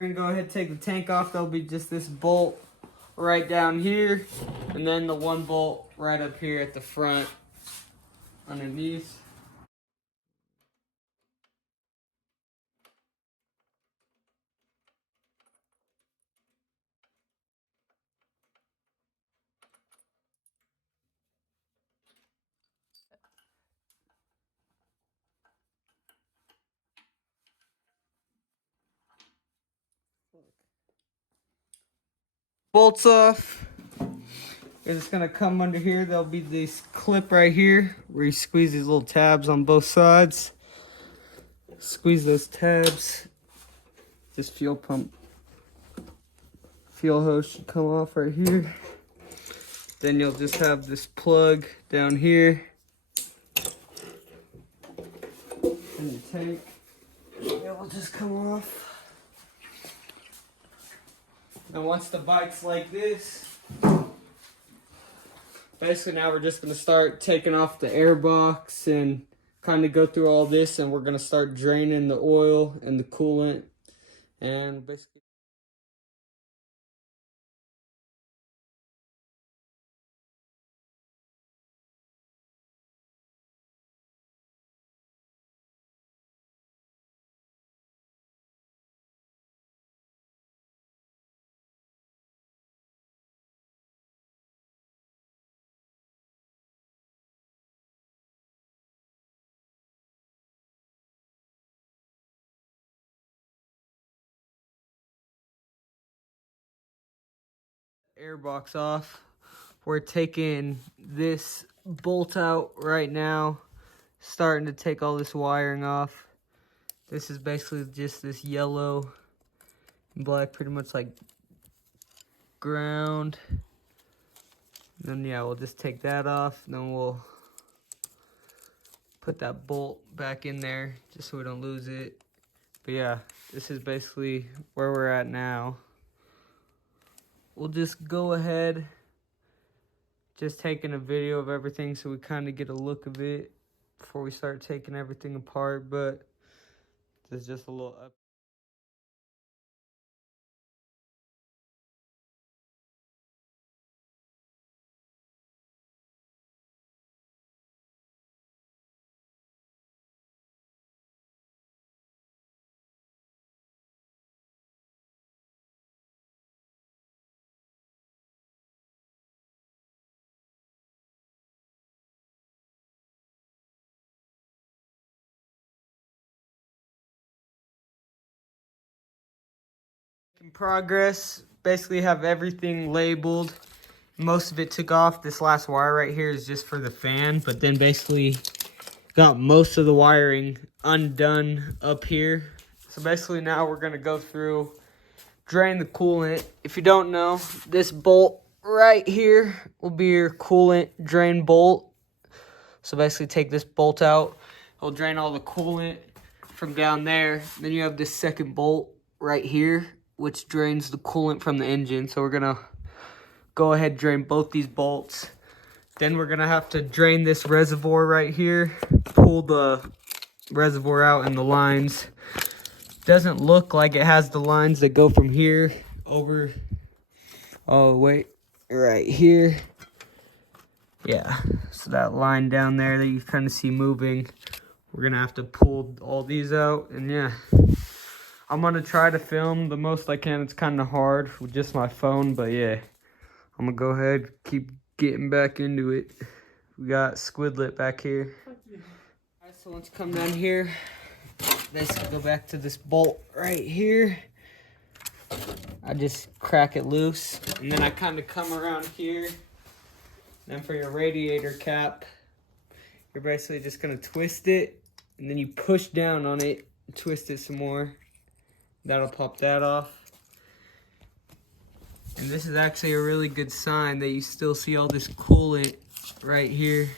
We're gonna go ahead and take the tank off. There'll be just this bolt right down here, and then the one bolt right up here at the front underneath. Bolts off. It's gonna come under here. There'll be this clip right here where you squeeze these little tabs on both sides. Squeeze those tabs. This fuel pump, fuel hose should come off right here. Then you'll just have this plug down here in your tank. It will just come off. And once the bike's like this, basically now we're just going to start taking off the air box and kind of go through all this, and we're going to start draining the oil and the coolant and basically air box off. We're taking this bolt out right now, starting to take all this wiring off. This is basically just this yellow and black, pretty much like ground. Then yeah, we'll just take that off, and then we'll put that bolt back in there just so we don't lose it. But yeah, this is basically where we're at now. We'll just go ahead, just taking a video of everything so we kind of get a look of it before we start taking everything apart. But this is just a little up. In progress, basically have everything labeled. Most of it took off. This last wire right here is just for the fan, but then basically got most of the wiring undone up here. So basically now we're gonna go through, drain the coolant. If you don't know, this bolt right here will be your coolant drain bolt. So basically take this bolt out, it'll drain all the coolant from down there. Then you have this second bolt right here, which drains the coolant from the engine. So we're gonna go ahead and drain both these bolts. Then we're gonna have to drain this reservoir right here, pull the reservoir out and the lines. Doesn't look like it has the lines that go from here over, oh wait, right here. Yeah, so that line down there that you kind of see moving, we're gonna have to pull all these out. And yeah, I'm gonna try to film the most I can. It's kind of hard with just my phone, but yeah, I'm gonna go ahead, keep getting back into it. We got Squidlet back here. Alright, so let's come down here. Basically go back to this bolt right here. I just crack it loose, and then I kind of come around here. Then for your radiator cap, you're basically just gonna twist it, and then you push down on it, twist it some more. That'll pop that off. And this is actually a really good sign that you still see all this coolant right here.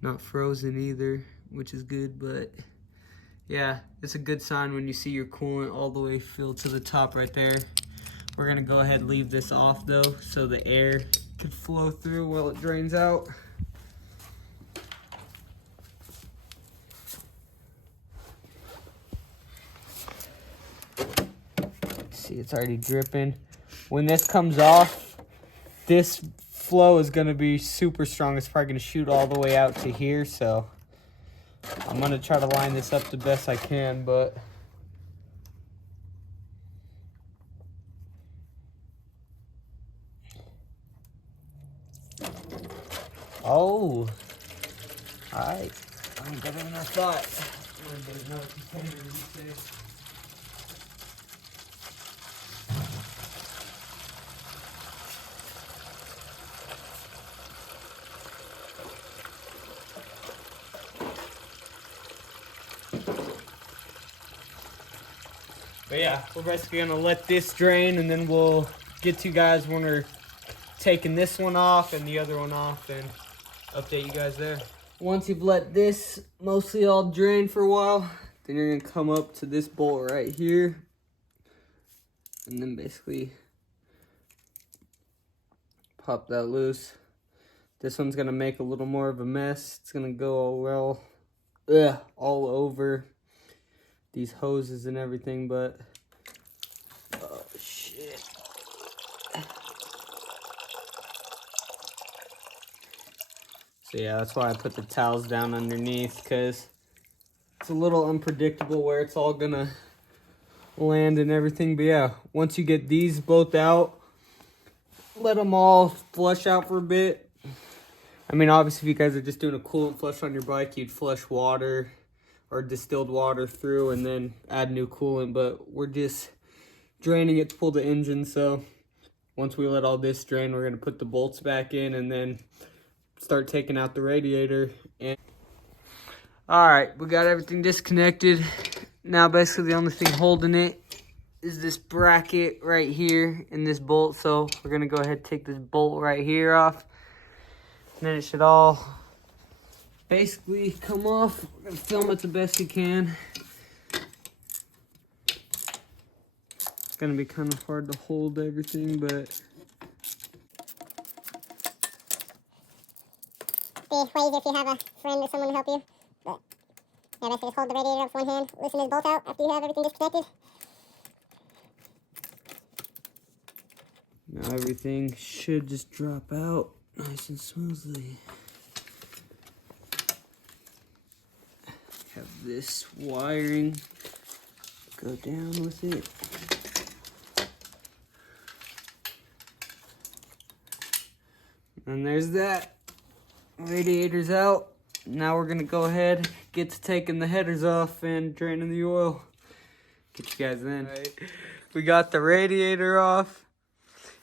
Not frozen either, which is good, but yeah, it's a good sign when you see your coolant all the way filled to the top right there. We're gonna go ahead and leave this off though, so the air can flow through while it drains out. it's already dripping. When this comes off, this flow is gonna be super strong. It's probably gonna shoot all the way out to here, so I'm gonna try to line this up the best I can, but oh, alright. I'm better than I thought. I'm gonna get another container to be safe. But yeah, we're basically gonna let this drain, and then we'll get to you guys when we're taking this one off and the other one off, and update you guys there. Once you've let this mostly all drain for a while, then you're gonna come up to this bolt right here, and then basically pop that loose. This one's gonna make a little more of a mess. It's gonna go all over these hoses and everything, but oh shit. So yeah, that's why I put the towels down underneath, because it's a little unpredictable where it's all gonna land and everything. But yeah, once you get these both out, let them all flush out for a bit. I mean, obviously, if you guys are just doing a coolant flush on your bike, you'd flush water or distilled water through and then add new coolant. But we're just draining it to pull the engine. So once we let all this drain, we're going to put the bolts back in and then start taking out the radiator. And all right, we got everything disconnected. Now, basically, the only thing holding it is this bracket right here and this bolt. So we're going to go ahead and take this bolt right here off. And then it should all basically come off. We're gonna film it the best you can. It's gonna be kind of hard to hold everything, but be way easier if you have a friend or someone to help you. But yeah, basically just hold the radiator up with one hand, loosen this bolt out after you have everything disconnected. now everything should just drop out nice and smoothly. Have this wiring go down with it. And there's that. Radiator's out. Now we're gonna go ahead, get to taking the headers off and draining the oil. Get you guys in. Right. We got the radiator off,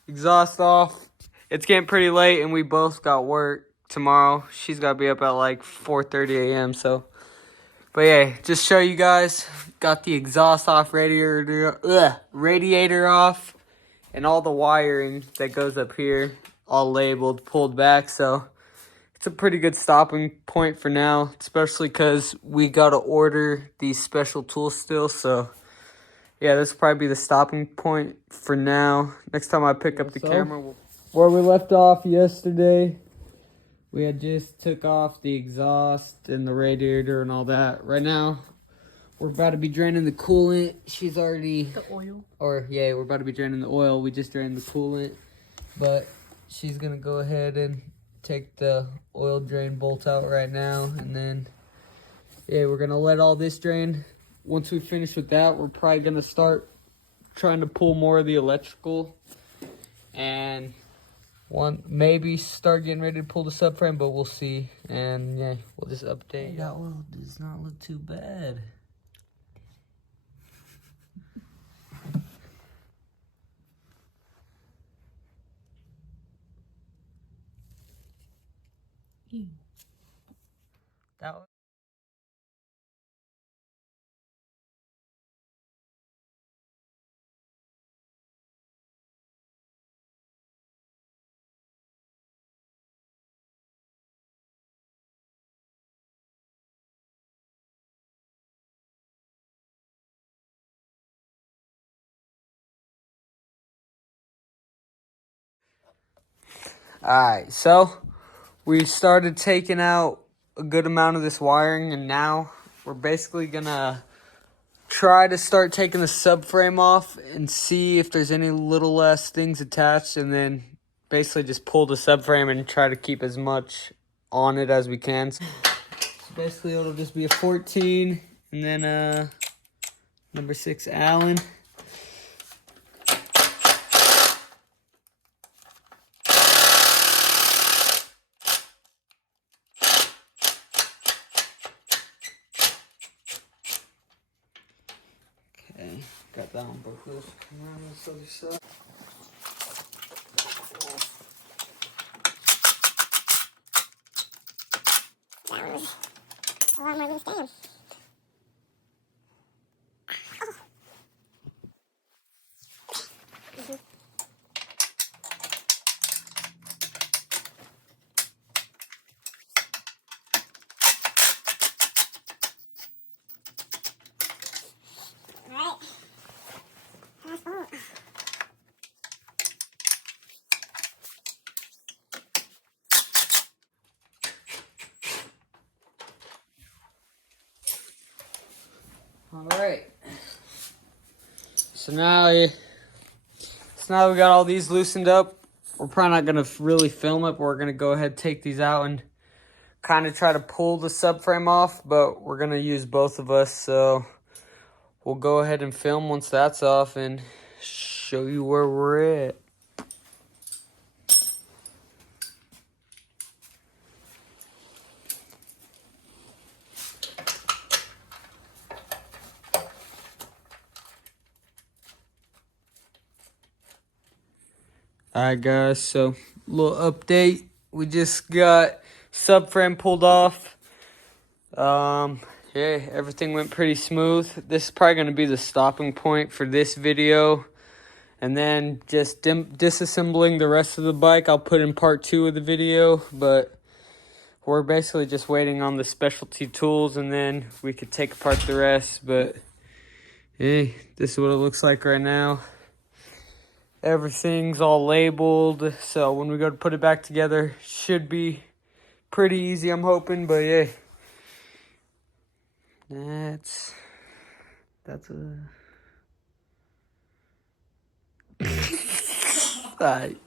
exhaust off. It's getting pretty late and we both got work tomorrow. She's gotta be up at like 4:30 a.m. So, but yeah, just show you guys, got the exhaust off, radiator off, and all the wiring that goes up here, all labeled, pulled back. So it's a pretty good stopping point for now, especially because we gotta order these special tools still. So yeah, this will probably be the stopping point for now. Next time I pick up the camera, where we left off yesterday, we had just took off the exhaust and the radiator and all that. Right now, we're about to be draining the coolant. She's already... The oil? Or, yeah, we're about to be draining the oil. We just drained the coolant. But she's going to go ahead and take the oil drain bolt out right now. And then, yeah, we're going to let all this drain. Once we finish with that, we're probably going to start trying to pull more of the electrical. And maybe start getting ready to pull the subframe, but we'll see. And yeah, we'll just update. That oil does not look too bad. That one. Alright, so we started taking out a good amount of this wiring, and now we're basically gonna try to start taking the subframe off and see if there's any little less things attached, and then basically just pull the subframe and try to keep as much on it as we can. So basically it'll just be a 14 and then number 6 Allen. Okay, got that one both loose. Come around this other side. That was a lot more loose, damn. Alright. Last bolt. Alright. So now we got all these loosened up. We're probably not going to really film it, but we're going to go ahead and take these out and kind of try to pull the subframe off, but we're going to use both of us, so we'll go ahead and film once that's off and show you where we're at. Alright guys, so little update. We just got subframe pulled off. Yeah, everything went pretty smooth. This is probably going to be the stopping point for this video. And then just disassembling the rest of the bike, I'll put in part 2 of the video. But we're basically just waiting on the specialty tools, and then we could take apart the rest. But hey, this is what it looks like right now. Everything's all labeled, so when we go to put it back together, should be pretty easy, I'm hoping. But yeah, that's a... Alright.